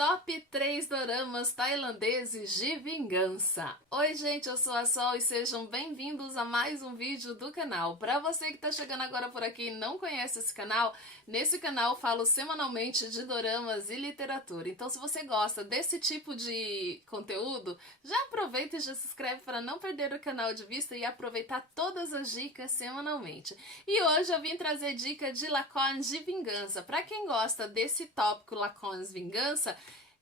Top 3 doramas tailandeses de vingança. Oi gente, eu sou a Sol e sejam bem-vindos a mais um vídeo do canal. Para você que tá chegando agora por aqui e não conhece esse canal, nesse canal falo semanalmente de doramas e literatura. Então se você gosta desse tipo de conteúdo, já aproveita e já se inscreve para não perder o canal de vista e aproveitar todas as dicas semanalmente. E hoje eu vim trazer dica de lacones de vingança. Para quem gosta desse tópico lacones vingança,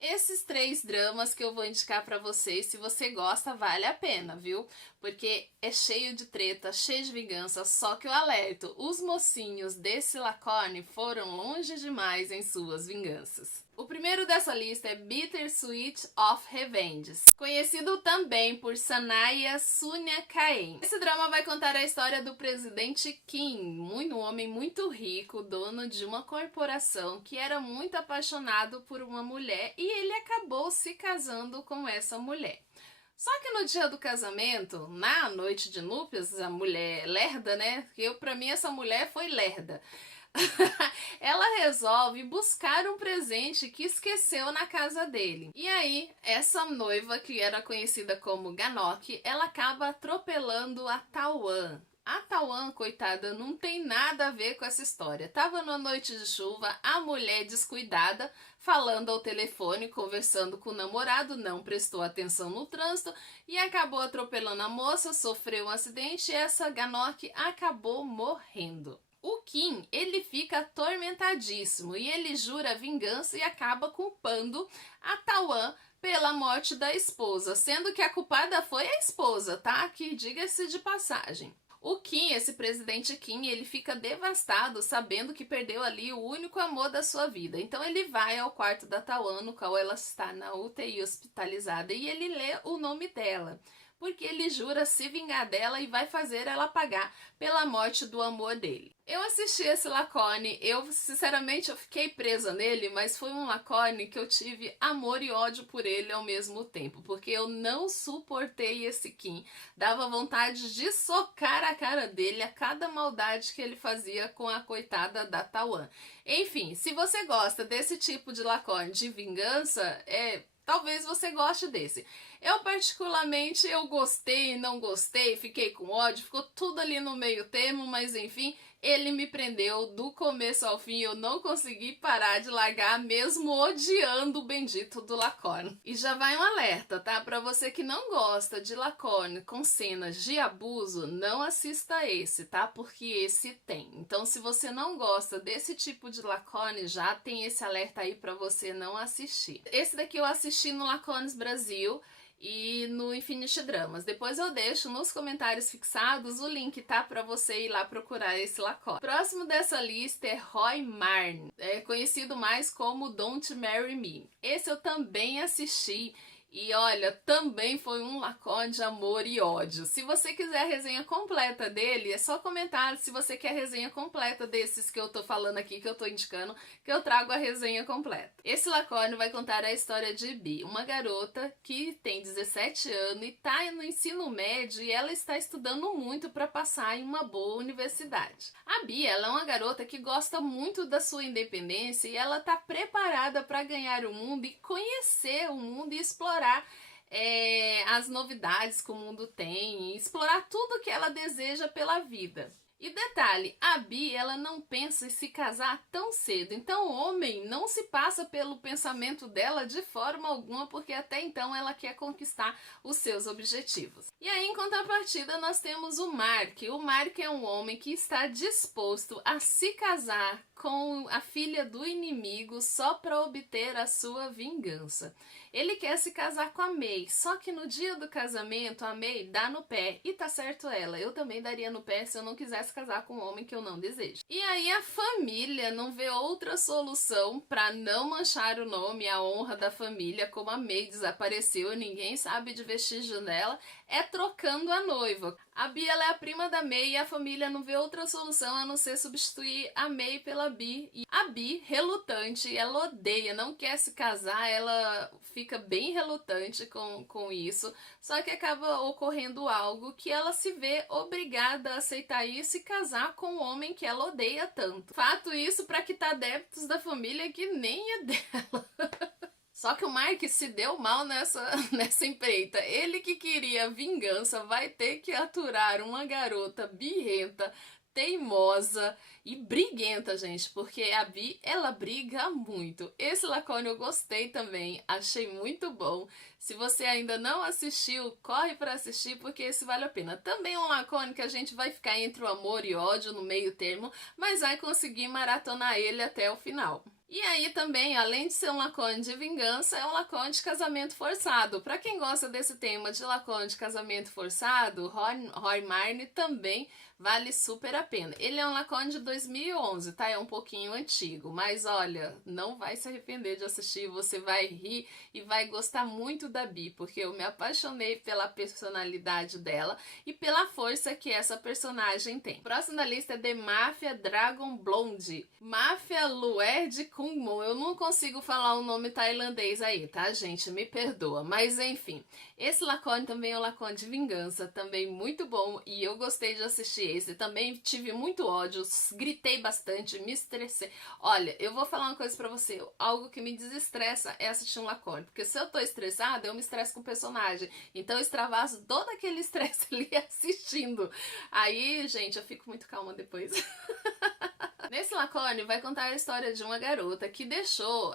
esses 3 dramas que eu vou indicar pra vocês, se você gosta, vale a pena, viu? Porque é cheio de treta, cheio de vingança, só que eu alerto, os mocinhos desse lacone foram longe demais em suas vinganças. O primeiro dessa lista é Bittersweet of Revenge, conhecido também por Sanaya Sunyakaen. Esse drama vai contar a história do presidente Kim, um homem muito rico, dono de uma corporação que era muito apaixonado por uma mulher e ele acabou se casando com essa mulher. Só que no dia do casamento, na noite de núpcias, a mulher lerda, né? Pra mim essa mulher foi lerda. Ela resolve buscar um presente que esqueceu na casa dele. E aí, essa noiva, que era conhecida como Ganok, ela acaba atropelando a Tawan. A Tawan, coitada, não tem nada a ver com essa história. Tava numa noite de chuva, a mulher descuidada, falando ao telefone, conversando com o namorado, não prestou atenção no trânsito e acabou atropelando a moça, sofreu um acidente e essa Ganok acabou morrendo. O Kim, ele fica atormentadíssimo e ele jura vingança e acaba culpando a Tawan pela morte da esposa, sendo que a culpada foi a esposa, tá? Que diga-se de passagem. O Kim, esse presidente Kim, ele fica devastado sabendo que perdeu ali o único amor da sua vida. Então ele vai ao quarto da Tawan, no qual ela está na UTI hospitalizada, e ele lê o nome dela, porque ele jura se vingar dela e vai fazer ela pagar pela morte do amor dele. Eu assisti esse lacone, sinceramente eu fiquei presa nele, mas foi um lacone que eu tive amor e ódio por ele ao mesmo tempo, porque eu não suportei esse Kim. Dava vontade de socar a cara dele a cada maldade que ele fazia com a coitada da Tawan. Enfim, se você gosta desse tipo de lacone de vingança, talvez você goste desse. Eu particularmente, eu gostei e não gostei, fiquei com ódio, ficou tudo ali no meio termo, mas enfim, ele me prendeu do começo ao fim, eu não consegui parar de largar mesmo odiando o bendito do lacone. E já vai um alerta, tá? Pra você que não gosta de lacone com cenas de abuso, não assista esse, tá? Porque esse tem. Então se você não gosta desse tipo de lacone, já tem esse alerta aí pra você não assistir. Esse daqui eu assisti no Lacones Brasil e no Infinity Dramas. Depois eu deixo nos comentários fixados o link, tá? Pra você ir lá procurar esse lacone. Próximo dessa lista é Roy Marn, conhecido mais como Don't Marry Me. Esse eu também assisti. E olha, também foi um lacone de amor e ódio. Se você quiser a resenha completa dele, é só comentar se você quer a resenha completa desses que eu tô falando aqui, que eu tô indicando, que eu trago a resenha completa. Esse lacone vai contar a história de Bi, uma garota que tem 17 anos e tá no ensino médio e ela está estudando muito para passar em uma boa universidade. A Bi, ela é uma garota que gosta muito da sua independência e ela tá preparada para ganhar o mundo e conhecer o mundo e explorar as novidades que o mundo tem, explorar tudo que ela deseja pela vida. E detalhe, a Bi, ela não pensa em se casar tão cedo, então o homem não se passa pelo pensamento dela de forma alguma, porque até então ela quer conquistar os seus objetivos. E aí, em contrapartida, nós temos o Mark. O Mark é um homem que está disposto a se casar com a filha do inimigo só para obter a sua vingança. Ele quer se casar com a Mei, só que no dia do casamento a Mei dá no pé, e tá certo ela, eu também daria no pé se eu não quisesse casar com um homem que eu não desejo. E aí a família não vê outra solução para não manchar o nome e a honra da família, como a Mei desapareceu e ninguém sabe de vestígio dela, é trocando a noiva. A Bi, ela é a prima da Mei e a família não vê outra solução a não ser substituir a Mei pela Bi. E a Bi, relutante, ela odeia, não quer se casar, ela fica bem relutante com isso, só que acaba ocorrendo algo que ela se vê obrigada a aceitar isso e casar com um homem que ela odeia tanto. Fato isso para quitar débitos da família que nem é dela. Só que o Mark se deu mal nessa empreita. Ele que queria vingança vai ter que aturar uma garota birrenta, teimosa e briguenta, gente, porque a Bi, ela briga muito. Esse Lacone eu gostei também, achei muito bom. Se você ainda não assistiu, corre para assistir, porque esse vale a pena. Também um Lacone que a gente vai ficar entre o amor e ódio no meio termo, mas vai conseguir maratonar ele até o final. E aí também, além de ser um Lacone de vingança, é um Lacone de casamento forçado. Para quem gosta desse tema de Lacone de casamento forçado, Roy Marne também vale super a pena. Ele é um Lacone de 2011, tá? É um pouquinho antigo, mas olha, não vai se arrepender de assistir, você vai rir e vai gostar muito da Bi, porque eu me apaixonei pela personalidade dela e pela força que essa personagem tem. O próximo da lista é The Mafia Dragon Blonde. Mafia Luerd Kunmon. Eu não consigo falar o nome tailandês aí, tá, gente? Me perdoa. Mas enfim, esse Lacone também é um Lacone de vingança, também muito bom, e eu gostei de assistir esse. Também tive muito ódio, gritei bastante, me estressei. Olha, eu vou falar uma coisa pra você, algo que me desestressa é assistir um Lacone, porque se eu tô estressada, eu me estresso com o personagem, então eu extravaso todo aquele estresse ali assistindo. Aí, gente, eu fico muito calma depois. Nesse Lacone vai contar a história de uma garota que deixou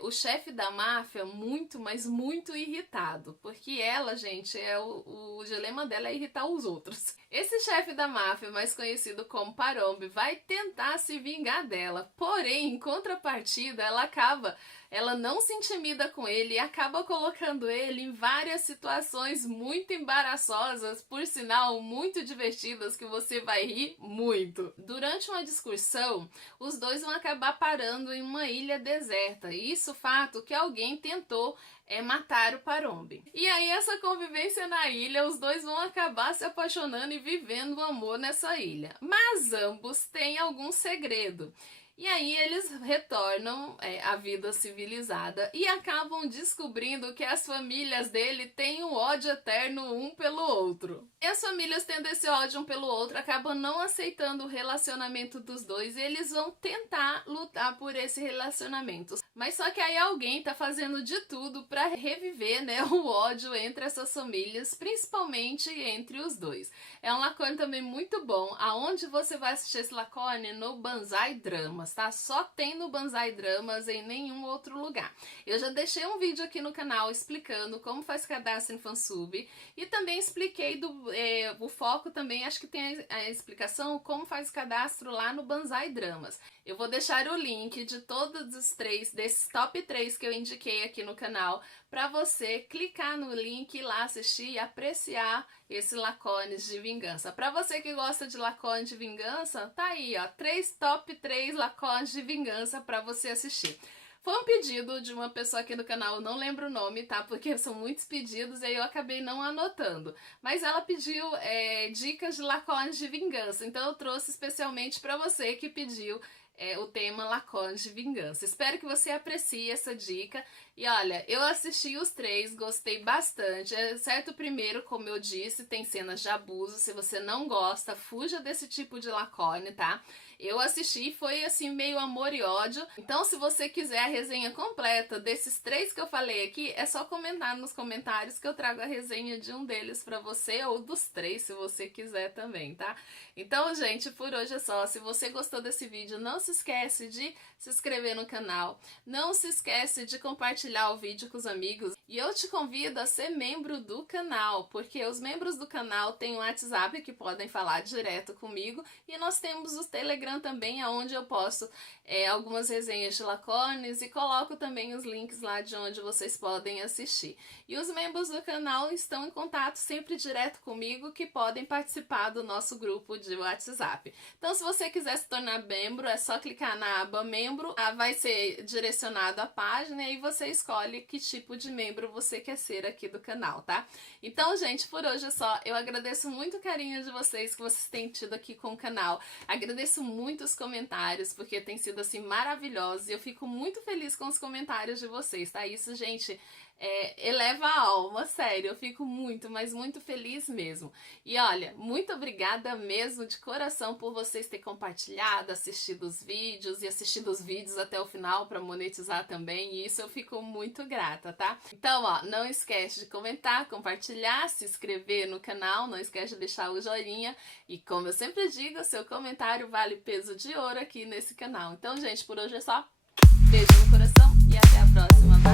o chefe da máfia muito, mas muito irritado. Porque ela, gente, o dilema dela é irritar os outros. Esse chefe da máfia, mais conhecido como Parombi, vai tentar se vingar dela. Porém, em contrapartida, ela não se intimida com ele e acaba colocando ele em várias situações muito embaraçosas, por sinal muito divertidas, que você vai rir muito. Durante uma discussão, os dois vão acabar parando em uma ilha deserta. Isso fato que alguém tentou matar o Parombi. E aí essa convivência na ilha, os dois vão acabar se apaixonando e vivendo o amor nessa ilha. Mas ambos têm algum segredo. E aí eles retornam à vida civilizada e acabam descobrindo que as famílias dele têm um ódio eterno um pelo outro. E as famílias tendo esse ódio um pelo outro acabam não aceitando o relacionamento dos dois e eles vão tentar lutar por esse relacionamento. Mas só que aí alguém tá fazendo de tudo para reviver, né, o ódio entre essas famílias, principalmente entre os dois. É um Lacone também muito bom. Aonde você vai assistir esse Lacone? No Banzai Dramas, tá? Só tem no Banzai Dramas, em nenhum outro lugar. Eu já deixei um vídeo aqui no canal explicando como faz cadastro em Fansub e também expliquei o foco também, acho que tem a explicação como faz cadastro lá no Banzai Dramas. Eu vou deixar o link de todos os desses top 3 que eu indiquei aqui no canal, para você clicar no link, ir lá assistir e apreciar esse Lacones de vingança. Para você que gosta de Lacones de vingança, tá aí, ó, top 3 Lacones de vingança para você assistir. Foi um pedido de uma pessoa aqui no canal, eu não lembro o nome, tá? Porque são muitos pedidos e aí eu acabei não anotando. Mas ela pediu dicas de Lacones de vingança, então eu trouxe especialmente para você que pediu o tema Lacones de vingança. Espero que você aprecie essa dica. E olha, eu assisti os 3, gostei bastante, exceto o primeiro, como eu disse, tem cenas de abuso. Se você não gosta, fuja desse tipo de Lacone, tá? Eu assisti, foi assim, meio amor e ódio. Então, se você quiser a resenha completa desses 3 que eu falei aqui, é só comentar nos comentários que eu trago a resenha de um deles pra você, ou dos 3, se você quiser também, tá? Então, gente, por hoje é só. Se você gostou desse vídeo, não se esquece de se inscrever no canal, não se esquece de compartilhar o vídeo com os amigos, e eu te convido a ser membro do canal, porque os membros do canal têm um WhatsApp que podem falar direto comigo, e nós temos o Telegram também, onde eu posto algumas resenhas de Lacones e coloco também os links lá de onde vocês podem assistir. E os membros do canal estão em contato sempre direto comigo, que podem participar do nosso grupo de WhatsApp. Então, se você quiser se tornar membro, é só clicar na aba membro, vai ser direcionado à página e você escolhe que tipo de membro você quer ser aqui do canal, tá? Então, gente, por hoje é só. Eu agradeço muito o carinho de vocês que vocês têm tido aqui com o canal. Agradeço muito os comentários, porque tem sido assim maravilhosos e eu fico muito feliz com os comentários de vocês, tá? Isso, gente, eleva a alma, sério, eu fico muito, mas muito feliz mesmo. E olha, muito obrigada mesmo de coração por vocês terem compartilhado, assistido os vídeos e assistido os vídeos até o final para monetizar também, e isso eu fico muito grata, tá? Então, ó, não esquece de comentar, compartilhar, se inscrever no canal, não esquece de deixar o joinha, e como eu sempre digo, seu comentário vale peso de ouro aqui nesse canal. Então, gente, por hoje é só. Beijo no coração e até a próxima.